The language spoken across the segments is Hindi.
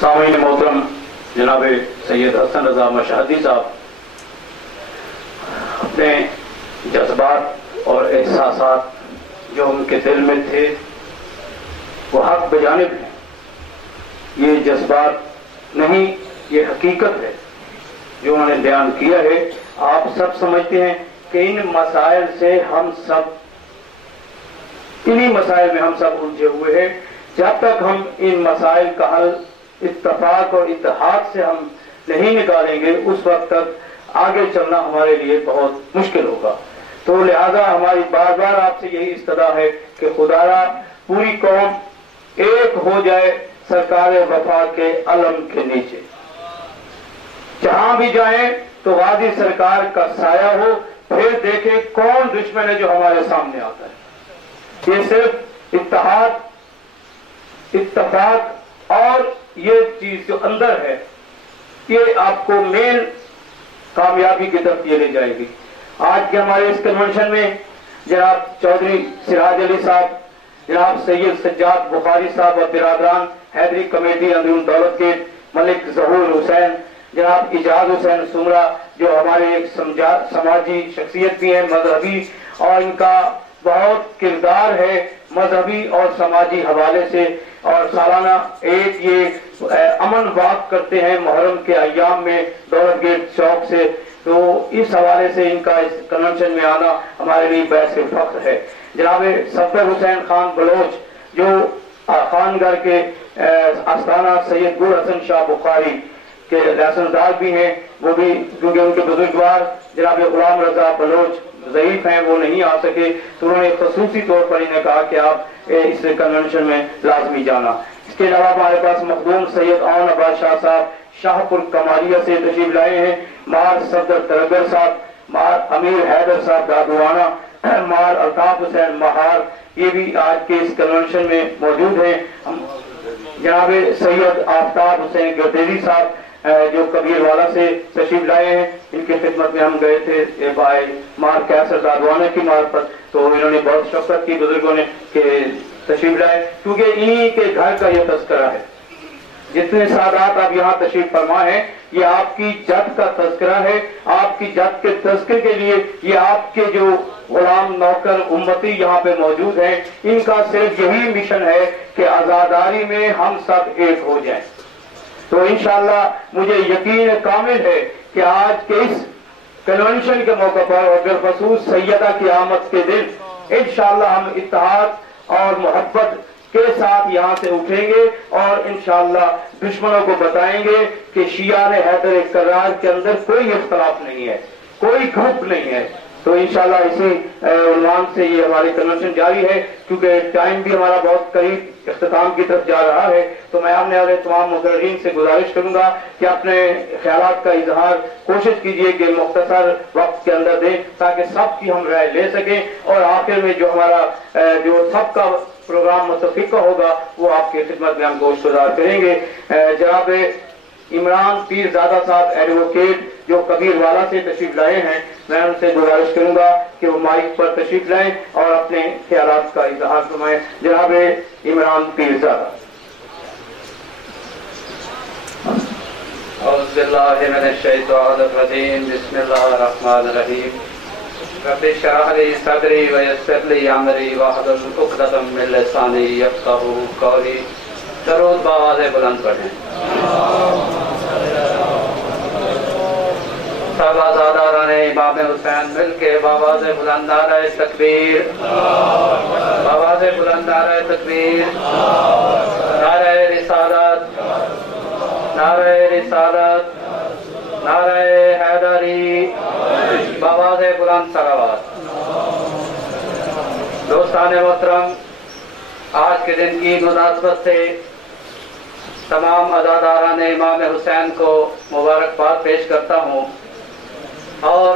सामीन मोहतरम जनाब सैयद हसन रजा मशहदी साहब अपने जज्बात और एहसासात जो उनके दिल में थे वो हक बजानिब हैं। ये जज्बात नहीं, ये हकीकत है जो उन्होंने बयान किया है। आप सब समझते हैं कि इन मसाइल से हम सब, इन्हीं मसाइल में हम सब उलझे हुए हैं। जब तक हम इन मसाइल का हल इत्तफाक और इत्तेहाद से हम नहीं निकालेंगे उस वक्त तक आगे चलना हमारे लिए बहुत मुश्किल होगा। तो लिहाजा हमारी बार बार आपसे यही इस्तदा है कि खुदारा पूरी कौम एक हो जाए सरकार वफा के अलम के नीचे। जहां भी जाएं तो वादी सरकार का साया हो, फिर देखें कौन दुश्मन है जो हमारे सामने आता है। ये सिर्फ इत्तेहाद, इत्तफाक और ये चीज जो अंदर है ये आपको मेन कामयाबी की तरफ ये ले जाएगी। आज के हमारे इस कन्वेंशन में जनाब चौधरी सिराज अली साहब, जनाब सैयद सज्जाद बुखारी साहब और बिरादरान हैदरी कमेटी अंदरून दौलत गेट, मलिक जहूर हुसैन, जनाब इजाज हुसैन सुमरा जो हमारे एक समाजी शख्सियत भी है, मजहबी, और इनका बहुत किरदार है मजहबी और समाजी हवाले से, और सालाना एक ये अमन वाक करते हैं मुहर्रम के अय्याम में दौलत गेट चौक से। तो इस हवाले से इनका इस कन्वेंशन में आना हमारे लिए बैसे फख्र है। जनाब सफदर हुसैन खान बलोच जो खानगढ़ के आस्थाना सैयद गुल हसन शाह बुखारी के लाइसेंसदार भी हैं, वो भी क्योंकि उनके बुजुर्गवार जनाब गुलाम रजा बलोच ज़ईफ हैं, वो नहीं आ सके, तो उन्होंने खसूसी तौर पर इन्हें कहा कि आप इस कन्वेंशन में लाजमी जाना। इसके अलावा हमारे पास मखदूम सैयद आन अब्बास शाह साहब शाहपुर कमालिया से तशरीफ लाए हैं, मार सफदर तरगर साहब, मार अमीर हैदर साहब दादुआना, मार अल्ताफ हुसैन महार, ये भी आज के इस कन्वेंशन में मौजूद हैं। जनाब सैयद आफ्ताब हुसैन गदेरी साहब जो कबीरवाला से तशरीफ लाए हैं, इनकी खिदमत में हम गए थे बाय मार कैसर दादवाना की मार्फत, तो इन्होंने बहुत शफकत की बुजुर्गों ने कि तशरीफ लाए, क्योंकि इन्हीं के घर का यह तस्करा है। जितने सादात आप यहाँ तशरीफ फरमा है ये आपकी जद का तस्करा है। आपकी जद के तस्करे के लिए ये आपके जो गुलाम नौकर उम्मती यहाँ पे मौजूद हैं, इनका सिर्फ यही मिशन है कि आजादारी में हम सब एक हो जाएं। तो इंशाअल्लाह मुझे यकीन कामिल है कि आज के इस कन्वेंशन के मौके पर और बिलखसूस सैयदा की आमद के दिन इंशाअल्लाह हम इत्तेहाद और मोहब्बत के साथ यहाँ से उठेंगे और इंशाअल्लाह दुश्मनों को बताएंगे कि शियार हैदर करार के अंदर कोई इख्तलाफ नहीं है, कोई ग्रुप नहीं है। तो इंशाअल्लाह इसी उन्वान से ये हमारी कन्वेंशन जारी है, क्योंकि टाइम भी हमारा बहुत करीब इख्तिताम की तरफ जा रहा है। तो मैं आने वाले तमाम मुकर्रीन से गुजारिश करूंगा कि अपने ख्यालात का इजहार कोशिश कीजिए कि मुख्तसर वक्त के अंदर दें, ताकि सबकी हम राय ले सकें और आखिर में जो हमारा जो सबका प्रोग्राम मुतफिक होगा वो आपकी खिदमत में हम गोश्तगुजार करेंगे। जनाब इमरान पीरजादा साहब एडवोकेट जो कबीरवाला से तशरीफ लाए हैं, मैं उनसे गुजारिश करूंगा कि वो माइक पर तशरीफ लाएं और अपने ख्यालात का इजहार फरमाएं। जनाब इमरान पीरजादा। बिस्मिल्लाहिर्रहमानिर्रहीम। रब्बि इश्रह ली सदरी व यस्सिर ली अमरी वहलुल उक़दतम मिन लिसानी यफ़क़हू क़ौली। दरूद बावाज़े बुलंद पढ़ें। साहबाज़ादाराने इमाम हुसैन मिलके बावाज़े बुलंद नारे तकबीर, बावाज़े बुलंद नारे तकबीर, नारे रिसालत, नारे रिसालत, नारे हैदरी, बावाज़े बुलंद सलावत। दोस्ताने मोहतरम, आज के दिन की मुनासबत से तमाम अज़ादाराने इमाम हुसैन को मुबारकबाद पेश करता हूँ और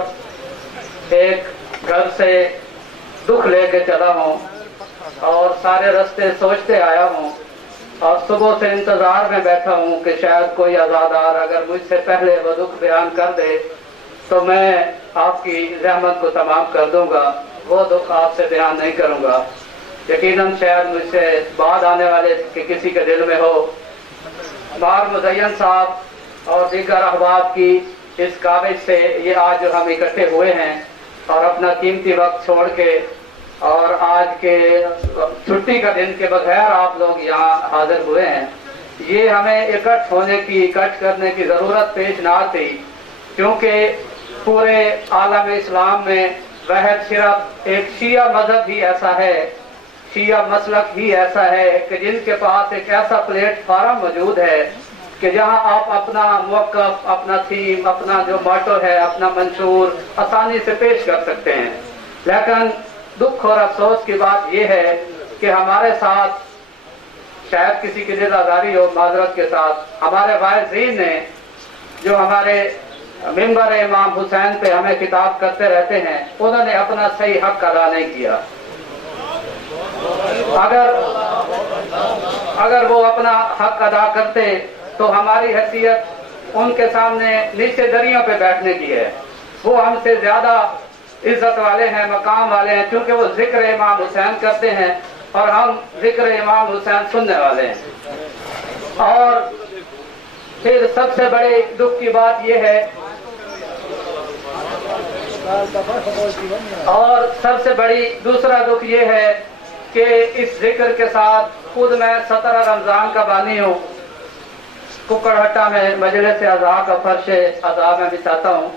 एक घर से दुख लेके चला हूँ और सारे रास्ते सोचते आया हूँ और सुबह से इंतजार में बैठा हूँ कि शायद कोई अज़ादार अगर मुझसे पहले वो दुख बयान कर दे तो मैं आपकी रहमत को तमाम कर दूंगा, वो दुख आपसे बयान नहीं करूंगा। यकीनन शायद मुझसे बाद आने वाले कि किसी के दिल में हो मार मुज़य्यन साहब और दीगर अहबाब की इस काबिज से ये आज जो हम इकट्ठे हुए हैं और अपना कीमती वक्त छोड़ के और आज के छुट्टी का दिन के बगैर आप लोग यहाँ हाजिर हुए हैं, ये हमें इकट्ठ करने की ज़रूरत पेश ना थी, क्योंकि पूरे आलम इस्लाम में वह सिर्फ एक शिया मजहब ही ऐसा है, शिया मसलक ही ऐसा है कि जिनके पास एक ऐसा प्लेटफार्म मौजूद है कि जहां आप अपना मौक़िफ़, अपना थीम, अपना जो मोटो है, अपना मंशूर आसानी से पेश कर सकते हैं। लेकिन दुख और अफसोस की बात यह है कि हमारे साथ शायद किसी की जिम्मेदारी हो, माजरत के साथ हमारे वाइज़ीन ने जो हमारे मिंबर इमाम हुसैन पे हमें खिताब करते रहते हैं, उन्होंने अपना सही हक अदा नहीं किया। अगर वो अपना हक अदा करते तो हमारी हैसियत उनके सामने नीचे दरियों पे बैठने की है। वो हमसे ज्यादा इज्जत वाले हैं, मकाम वाले हैं, क्योंकि वो जिक्र इमाम हुसैन करते हैं और हम जिक्र इमाम हुसैन सुनने वाले हैं। और फिर सबसे बड़े दुख की बात यह है, और सबसे बड़ी दूसरा दुख यह है कि इस जिक्र के साथ खुद मैं 17 रमजान का बानी हूँ। कुकड़हट्टा में मजलिस अज़ा का फर्श अज़ा में बिछाता हूँ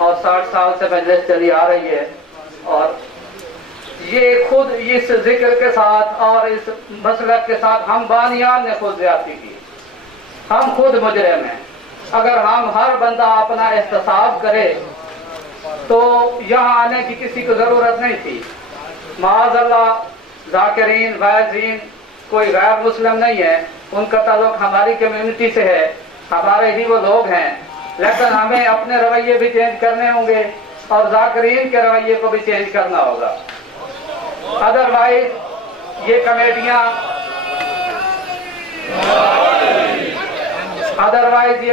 और 60 साल से मजलिस चली आ रही है। और ये खुद इस जिक्र के साथ और इस मसलक के साथ हम बानियान ने खुद ज्यादती की, हम खुद मुजरिम हैं। अगर हम हर बंदा अपना एहतसाब करे तो यहाँ आने की किसी को जरूरत नहीं थी। माअज़ल्लाह ज़ाकिरीन वाइज़ीन कोई गैर मुस्लिम नहीं है, उनका ताल्लुक हमारी कम्युनिटी से है, हमारे ही वो लोग हैं। लेकिन हमें अपने रवैये भी चेंज करने होंगे और ज़ाकिरीन के रवैये को भी चेंज करना होगा। अदरवाइज ये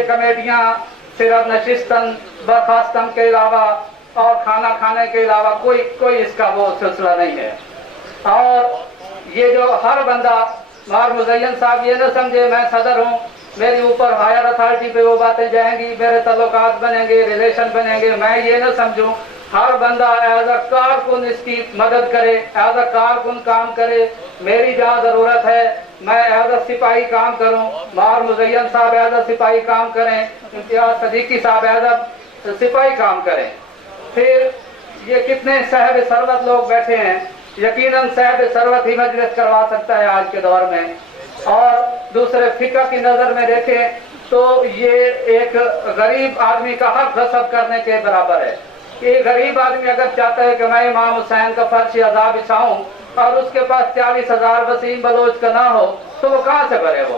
कमेटियां सिर्फ नशिस्तन बर्खास्तन के अलावा और खाना खाने के अलावा कोई इसका वो सिलसिला नहीं है। और ये जो हर बंदा, मार मुज़य्यन साहब ये न समझे मैं सदर हूँ, मेरे ऊपर हायर अथॉरिटी पे वो बातें जाएंगी, मेरे तल्लुकात बनेंगे, रिलेशन बनेंगे, मैं ये न समझूं। हर बंदा एज अ कारकुन इसकी मदद करे, एज अ कारकुन काम करे। मेरी जहाँ जरूरत है मैं एज अ सिपाही काम करूँ, मार मुज़य्यन साहब एज अ सिपाही काम करें, इम्तियाज सदीकी साहब एज अ सिपाही काम करें। फिर ये कितने साहब सरवत लोग बैठे हैं, यकीनन साहब सरवत ही मजलिस करवा सकता है आज के दौर में। और दूसरे फिक़ह की नजर में देखें तो ये एक गरीब आदमी का हक गसब करने के बराबर है। ये गरीब आदमी अगर चाहता है कि मैं इमाम हुसैन का फर्श अज़ा बिछाऊं और उसके पास 40,000 वसीम बलोच का ना हो तो वो कहां से भरे? वो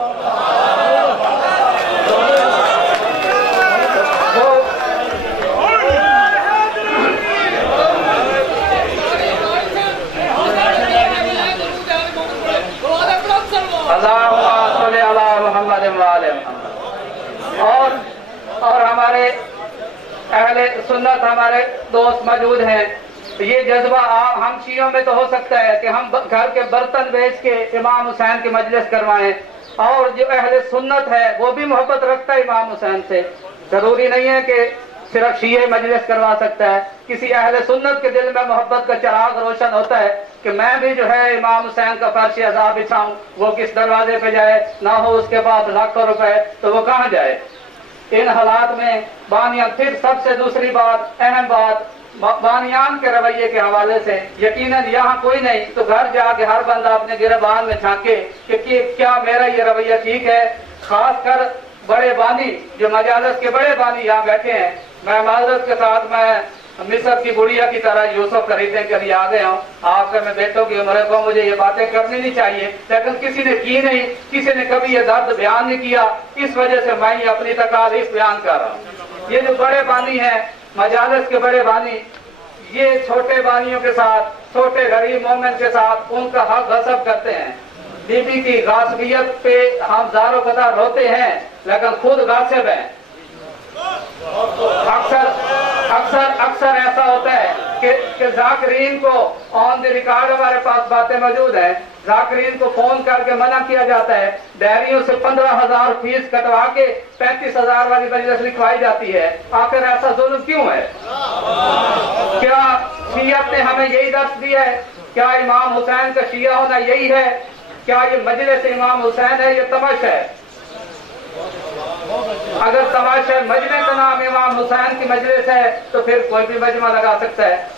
और हमारे अहले सुन्नत हमारे दोस्त मौजूद हैं। ये जज्बा हम शियों में तो हो सकता है कि हम घर के बर्तन बेच के इमाम हुसैन की मजलिस करवाएं, और जो अहले सुन्नत है वो भी मोहब्बत रखता है इमाम हुसैन से। जरूरी नहीं है कि सिर्फ शिये मजलिस करवा सकता है, किसी अहले सुन्नत के दिल में मोहब्बत का चिराग रोशन होता है कि मैं भी जो है इमाम हुसैन का फर्श अज़ा बिछाऊं। वो किस दरवाजे पे जाए, ना हो उसके पास लाखों रुपए तो वो कहाँ जाए? इन हालात में बानियान, फिर सबसे दूसरी बात, अहम बात, बानियान के रवैये के हवाले से यकीनन यहाँ कोई नहीं तो घर जाके हर बंदा अपने गिरबान में झांके कि क्या मेरा ये रवैया ठीक है। खासकर बड़े बानी, जो मजालस के बड़े बानी यहाँ बैठे हैं, मैं माजरत के साथ मैं मिस्र की गुड़िया की तरह यूसुफ खरीदने के लिए आ गया हूँ। आपके मैं बेटों की उम्र को मुझे ये बातें करनी नहीं चाहिए, लेकिन किसी ने की नहीं, किसी ने कभी ये दर्द बयान नहीं किया, इस वजह से मैं अपनी तकालीफ बयान कर रहा हूँ। ये जो बड़े बानी है, मजालस के बड़े बानी, ये छोटे बानियों के साथ, छोटे गरीब मोमिन के साथ उनका हक गसब करते हैं। बीबी की गासिबियत पे हम ज़ारो कतार रोते हैं, लेकिन खुद गासिब हैं। अक्सर ऐसा होता है कि जाकिरीन को ऑन द रिकॉर्ड हमारे पास बातें मौजूद हैं, जाकिरीन को फोन करके मना किया जाता है, डायरियों से 15,000 फीस कटवा के 35,000 वाली मजलिस लिखवाई जाती है। आखिर ऐसा जुल्म क्यों है? क्या शियत ने हमें यही दर्श दिया है? क्या इमाम हुसैन का शिया होना यही है? क्या ये मजलिस इमाम हुसैन है? ये तमाशा है। अगर तमाशा मजमे का नाम इमाम हुसैन की मजलिस है तो फिर कोई भी मजमा लगा सकता है।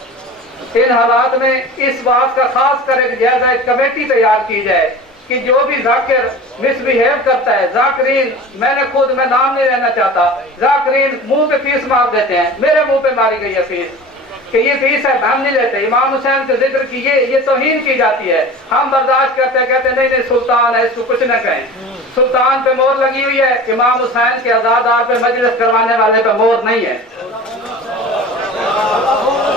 इन हालात में इस बात का खास कर एक जायजा एक कमेटी तैयार की जाए कि जो भी जाकिर मिसबिहेव करता है, जाकिरीन, मैं नाम नहीं लेना चाहता, जाकिरीन मुंह पे फीस मार देते हैं, मेरे मुंह पे मारी गई है फीस कि ये फीस है, हम नहीं लेते। इमाम हुसैन के जिक्र की ये तौहीन की जाती है, हम बर्दाश्त करते हैं, कहते हैं नहीं नहीं सुल्तान है, इसको कुछ न कहें। सुल्तान पे मोहर लगी हुई है, इमाम हुसैन के आजादार पे मजलिस करवाने वाले पे मोहर नहीं है।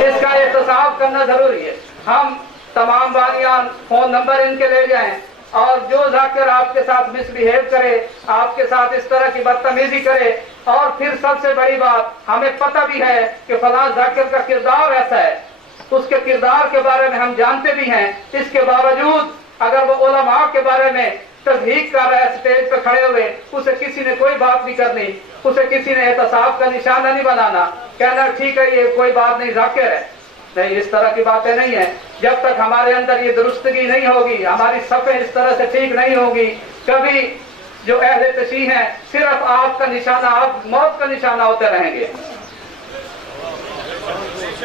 इसका एहतसाब करना जरूरी है। हम तमाम बानियान फोन नंबर इनके ले जाएं और जो जाकिर आपके साथ मिसबिहेव करे, आपके साथ इस तरह की बदतमीजी करे, और फिर सबसे बड़ी बात हमें पता भी है कि फलां जाकिर का किरदार ऐसा है, उसके किरदार के बारे में हम जानते भी हैं, इसके बावजूद अगर वो उलमा के बारे में तस्दीक कर रहा है स्टेज पर खड़े हुए, उसे किसी ने कोई बात नहीं करनी, उसे किसी ने एहतसाब का निशाना नहीं बनाना, कहना ठीक है ये कोई बात नहीं जाकिर है। नहीं, इस तरह की बातें नहीं है। जब तक हमारे अंदर ये दुरुस्तगी नहीं होगी, हमारी सफ़ें इस तरह से ठीक नहीं होगी, कभी जो अहले तशीह हैं सिर्फ आपका निशाना, आप मौत का निशाना होते रहेंगे।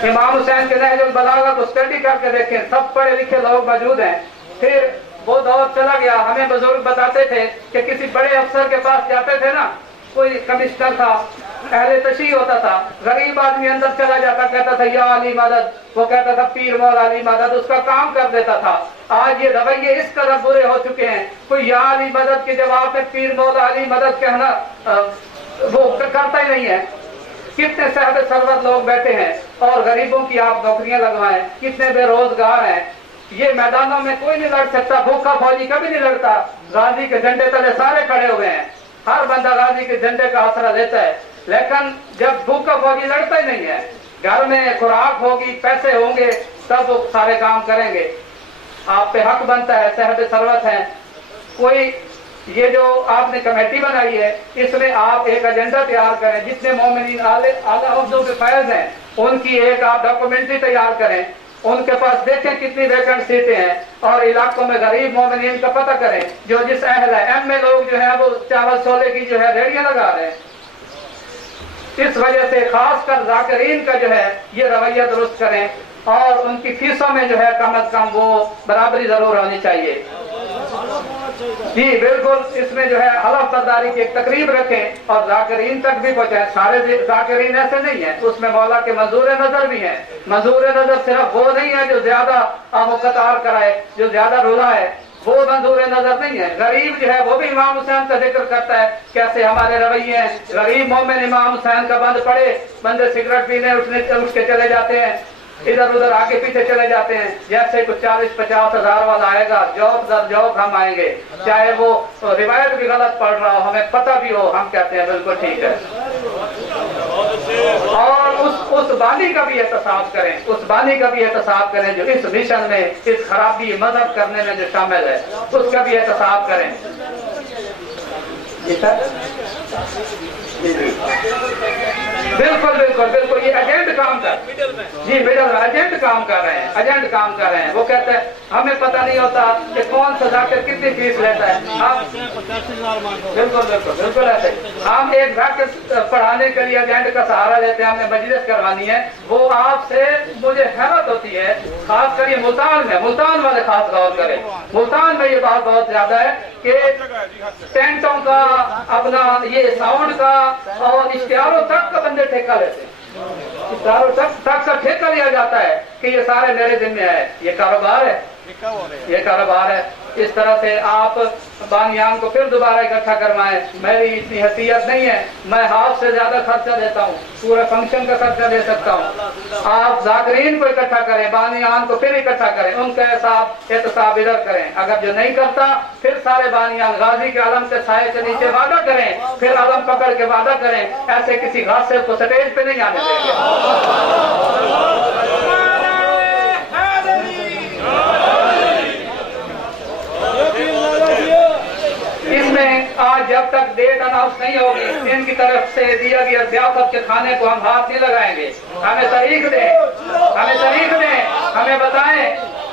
इमाम हुसैन के नहजुल बलागा को स्टडी करके देखें, सब पढ़े लिखे लोग मौजूद हैं। फिर वो दौर चला गया, हमें बुजुर्ग बताते थे कि किसी बड़े अफसर के पास जाते थे ना, कोई कमिश्नर था, अहले तशीह होता था, गरीब आदमी अंदर चला जाता, कहता था या अली मदद, वो कहता था पीर मौला अली मदद, उसका काम कर देता था। आज ये रवैये इस कदर बुरे हो चुके हैं, कोई या अली मदद के जवाब में पीर मौला अली मदद कहना वो करता ही नहीं है। कितने साहब सरवत लोग बैठे हैं और गरीबों की आप नौकरियां लगवाएं, कितने बेरोजगार हैं। ये मैदानों में कोई नहीं लड़ सकता, भूखा फौजी कभी नहीं लड़ता, गाजी के झंडे तले सारे खड़े हुए हैं, हर बंदा गाजी के झंडे का आसरा लेता है, लेकिन जब भूखा फौजी लड़ता ही नहीं है, घर में खुराक होगी, पैसे होंगे, तब वो सारे काम करेंगे। आप पे हक बनता है, साहब सरवत है। कोई ये जो आपने कमेटी बनाई है, इसमें आप एक एजेंडा तैयार करें, जितने मोमिनीन आला अफजों के फैज हैं उनकी एक आप डॉक्यूमेंट्री तैयार करें, उनके पास देखें कितनी वैकेंट सीटें हैं, और इलाकों में गरीब मोमिनीन का पता करें, जो जिस अहल है। एमए लोग जो है वो चावल छोले की जो है रेडियां लगा रहे हैं। इस वजह से खासकर जाकिरीन का जो है ये रवैया दुरुस्त करें, और उनकी फीसों में जो है कम अज कम वो बराबरी जरूर होनी चाहिए। जी बिल्कुल, इसमें जो है हलफ बर्दारी की एक तकरीब रखें और जाकिरीन तक भी पहुंचाएं। सारे जाकिरीन ऐसे नहीं है, उसमें मौला के मंजूर नजर भी हैं। मंजूर नजर सिर्फ वो नहीं है जो ज्यादा कतार कराए, जो ज्यादा रुला है, वो मंजूर नजर नहीं है। गरीब जो है वो भी इमाम हुसैन का जिक्र करता है, कैसे हमारे रवैये हैं। गरीब मोमिन इमाम हुसैन का बंद पड़े, बंदे सिगरेट पीने उठ के चले जाते हैं, इधर उधर आगे पीछे चले जाते हैं, जैसे कुछ 40-50 हजार वाला आएगा, जौक दर जौक हम आएंगे, चाहे वो रिवायत भी गलत पढ़ रहा हो, हमें पता भी हो, हम कहते हैं बिल्कुल ठीक है। और उस बानी का भी एहतसाब करें, उस बानी का भी एहतसाब करें जो इस मिशन में, इस खराबी मजहब करने में जो शामिल है, उसका भी एहतसाब करें। बिल्कुल बिल्कुल बिल्कुल, ये एजेंट काम कर जी, मिडल में एजेंट काम कर रहे हैं, एजेंट काम कर रहे हैं। वो कहते हैं हमें पता नहीं होता कि कौन सा जाकर कितनी फीस लेता है। आप बिल्कुल बिल्कुल बिल्कुल ऐसे हम एक जाकर पढ़ाने के लिए एजेंट का सहारा लेते हैं, हमने मजलिस करवानी है, वो आपसे मुझे हैरत होती है, खास कर ये मुल्तान में, मुल्तान वाले खास गौर करें, मुल्तान में ये बात बहुत ज्यादा है कि टेंटों का, अपना ये साउंड का और इश्तिहारों तक का बंदे ठेका लेते हैं, इश्तिहारों तक से ठेका लिया जाता है कि ये सारे मेरे जिम्मे है। ये कारोबार है, ये कारोबार है। इस तरह से आप बानियान को फिर दोबारा इकट्ठा करवाएं। मेरी इतनी हैसियत नहीं है, मैं हाफ से ज्यादा खर्चा देता हूँ, पूरे फंक्शन का खर्चा दे सकता हूँ। आप जाकिरीन को इकट्ठा करें, बानियान को फिर इकट्ठा करें, उनका एहतसाब इधर करें। अगर जो नहीं करता फिर सारे बानियान गाजी के आलम के साये के नीचे वादा करें, फिर आलम पकड़ के वादा करें, ऐसे किसी गासिब को स्टेज पे नहीं आने देंगे। जब तक डेट अनाउंस नहीं होगी इनकी तरफ से दिया गया ज़ियाफत के खाने को हम हाथ नहीं लगाएंगे। हमें तारीख दें, हमें बताएं।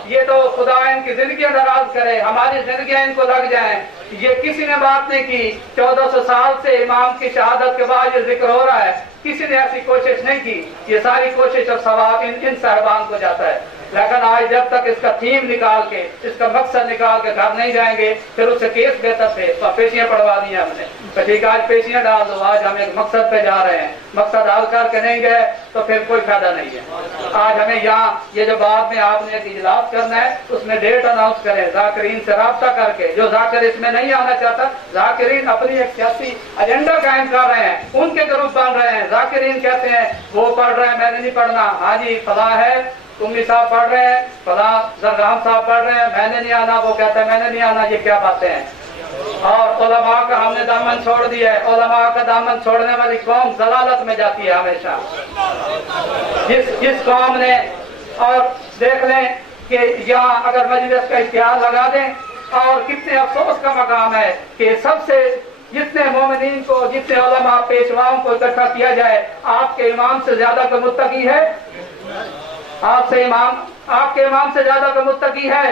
ये तो खुदा इनकी जिंदगी नाराज करे, हमारी जिंदगी इनको लग जाए। ये किसी ने बात नहीं की। 1400 साल से इमाम की शहादत के बाद ये जिक्र हो रहा है, किसी ने ऐसी कोशिश नहीं की। ये सारी कोशिश और सवाब इन साहबान को जाता है। लेकिन आज जब तक इसका थीम निकाल के, इसका मकसद निकाल के घर नहीं जाएंगे, फिर उससे केस बेहतर थे। तो पेशियां पढ़वा दी हमने, तो ठीक है आज पेशियां डाल दो। आज हम एक मकसद पे जा रहे हैं, मकसद हाल करके नहीं गए तो फिर कोई फायदा नहीं है। आज हमें यहाँ ये जो बाद में आपने एक इजलास करना है उसमें डेट अनाउंस करें, जाकिरीन से राब्ता करके। जो जाकिर इसमें नहीं आना चाहता, जाकिरीन अपनी एक सियासी एजेंडा कायम कर रहे हैं, उनके ग्रुप बन रहे हैं। जाकिरीन कहते हैं वो पढ़ रहे हैं, मैंने नहीं पढ़ना। हाँ जी फला है, तुमी साहब पढ़ रहे हैं, फला जरगाम साहब पढ़ रहे हैं, मैंने नहीं आना। वो कहता है मैंने नहीं आना। ये क्या बातें हैं? और उलमा का हमने दामन छोड़ दिया है। उलमा का दामन छोड़ने वाली कौम जलालत में जाती है हमेशा। जिस कौम ने, और देख लें कि यहाँ अगर मजलिस का इश्तिहार लगा दें, और कितने अफसोस का मकाम है कि सबसे जितने मोमिनीन को, जितने उलमा पेशवाओं को इकट्ठा किया जाए, आपके इमाम से ज्यादा कोई मुत्तकी है? आपके इमाम से ज्यादा कोई मुत्तकी है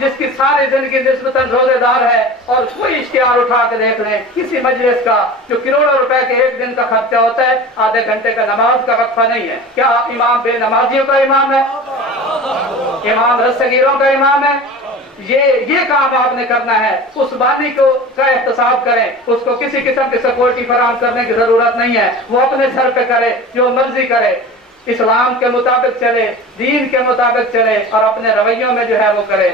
जिसकी सारी जिंदगी निस्बतन रोजेदार है? और कोई इश्तिहार उठा के देख लें किसी मजलिस का जो करोड़ों रुपए के एक दिन का खर्चा होता है, आधे घंटे का नमाज का वक्फा नहीं है। क्या इमाम बेनमाजियों का इमाम है? इमाम रस्तगीरों का इमाम है? ये काम आपने करना है। उस बानी को का एहतसाब करें, उसको किसी किस्म की सिक्योरिटी फराहम करने की जरूरत नहीं है। वो अपने सर पे करे, जो मर्जी करे, इस्लाम के मुताबिक चले, दीन के मुताबिक चले, और अपने रवैयों में जो है वो करे।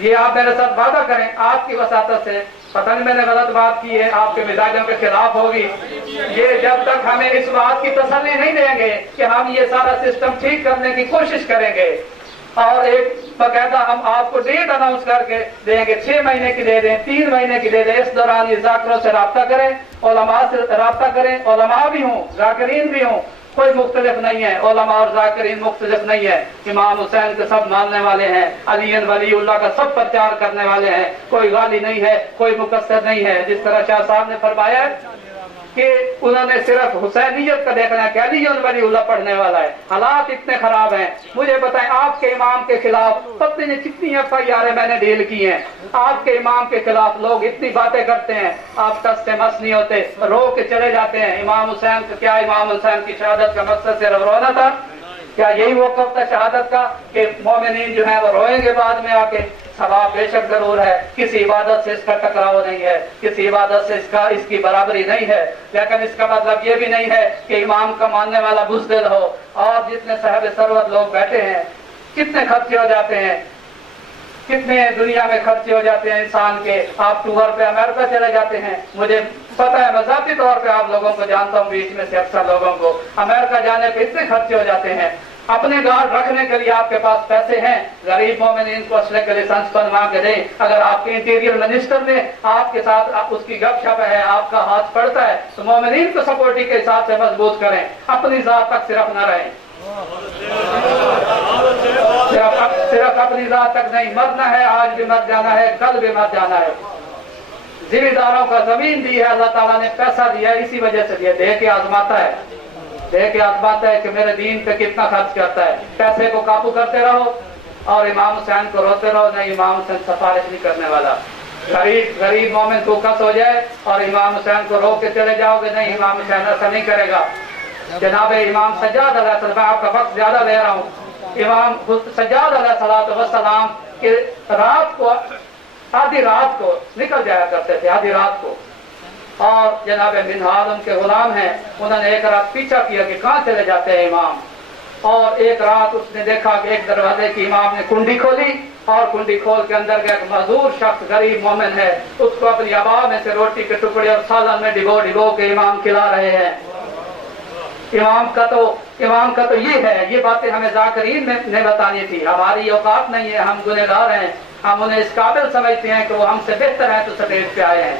ये आप मेरे साथ वादा करें, आपकी वसातत से, पता नहीं मैंने गलत बात की है, आपके मिजाजों के खिलाफ होगी। ये जब तक हमें इस बात की तसल्ली नहीं देंगे कि हम ये सारा सिस्टम ठीक करने की कोशिश करेंगे, और एक बकायदा हम आपको डेट अनाउंस करके देंगे, 6 महीने की दे दें, 3 महीने की दे दें, इस दौरान ये जाकिरों से राब्ता करें, उलमा से राब्ता करें। उलमा भी हों, जाकिरीन भी हों, कोई मुख्तलिफ नहीं है। उलमा और जाकिरीन मुख्तलिफ नहीं है। इमाम हुसैन के सब मानने वाले हैं, अली वलीउल्लाह का सब प्रचार करने वाले हैं। कोई गाली नहीं है, कोई मुकस्सर नहीं है। जिस तरह शाह साहब ने फरमाया कि उन्होंने सिर्फ हुसैनियत का देखना है कि अली वलीउल्लाह पढ़ने वाला है। हालात इतने खराब हैं। मुझे बताएं, आपके इमाम के खिलाफ पत्नी ने कितनी FIR मैंने डील की हैं। आपके इमाम के खिलाफ लोग इतनी बातें करते हैं, आप टस से मस नहीं होते, रो के चले जाते हैं। इमाम हुसैन का क्या, इमाम हुसैन की शहादत का मकसद सिर्फ रोना था? क्या यही वक़्त था शहादत का कि मोमिनीन जो है वो रोएंगे बाद में आके? सवाब बेशक जरूर है, किसी इबादत से इसका टकराव नहीं है, किसी इबादत से इसकी बराबरी नहीं है। लेकिन इसका मतलब ये भी नहीं है कि इमाम का मानने वाला बुज़दिल हो। और जितने साहब सरवत लोग बैठे हैं, कितने खर्चे हो जाते हैं, कितने दुनिया में खर्चे हो जाते हैं इंसान के। आप टूर पे अमेरिका चले जाते हैं, मुझे पता है, मैं ज़ाती तौर पे आप लोगों को जानता हूँ, बीच में से अक्सर लोगों को अमेरिका जाने पे इतने खर्चे हो जाते हैं। अपने गार्ड रखने के लिए आपके पास पैसे हैं, गरीब मोमिनीन को असले के लाइसेंस बनवा के दें। अगर आपके इंटीरियर मिनिस्टर ने आपके साथ उसकी गपशप है, आपका हाथ पड़ता है, तो मोमिनीन को सपोर्टी के हिसाब से मजबूत करें, अपनी जात तक सिर्फ न रहें। सिर्फ अपनी जात तक नहीं, मरना है, आज भी मर जाना है, कल भी मर जाना है। जिम्मेदारों का जमीन दी है, अल्लाह ताला ने पैसा दिया है, इसी वजह से दिया, दे के आजमाता है, दे के आजमाता है कि मेरे दीन पे कितना खर्च करता है। पैसे को काबू करते रहो और इमाम हुसैन को रोते रहो। नहीं, इमाम हुसैन सिफारिश नहीं करने वाला। गरीब मोमिन भूखा सो जाए और इमाम हुसैन को रोक के चले जाओगे, नहीं, इमाम हुसैन ऐसा नहीं करेगा। जनाब इमाम सज्जाद अलैहिस्सलाम, आपका वक्त ज्यादा ले रहा हूँ, इमाम सज्जाद अलैहिस्सलाम के रात को, आधी रात को निकल जाया करते थे, आधी रात को। और जनाब मिनहाल उनके गुलाम हैं, उन्होंने एक रात पीछा किया कि कहाँ चले जाते हैं इमाम। और एक रात उसने देखा कि एक दरवाजे की इमाम ने कुंडी खोली, और कुंडी खोल के अंदर गया, एक मजदूर शख्स गरीब मोमिन है, उसको अपनी अबा में से रोटी के टुकड़े और सालन में डिबो डिबो के इमाम खिला रहे हैं। इमाम का तो ये है, ये बातें हमें जाकिरीन ने बतानी थी। हमारी औकात नहीं है, हम गुनहगार हैं, हम उन्हें इस काबिल समझते हैं कि वो हमसे बेहतर हैं तो स्टेज पे आए हैं।